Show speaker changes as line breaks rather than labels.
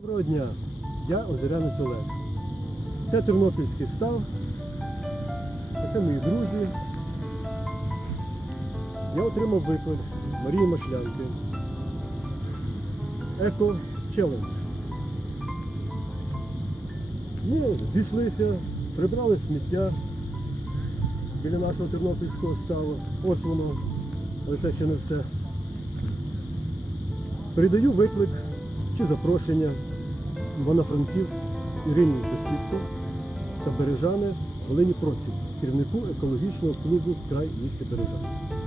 Доброго дня, я Озерянець Олег. Це Тернопільський став. Це мої друзі. Я отримав виклик Марії Машлянки. Еко челендж. Ми зійшлися, прибрали сміття біля нашого тернопільського ставу. Ось воно, але це ще не все. Передаю виклик чи запрошення Івано-Франківськ Ірині Засідко та Бережани Олені Проців, керівнику екологічного клубу Край місті Бережани.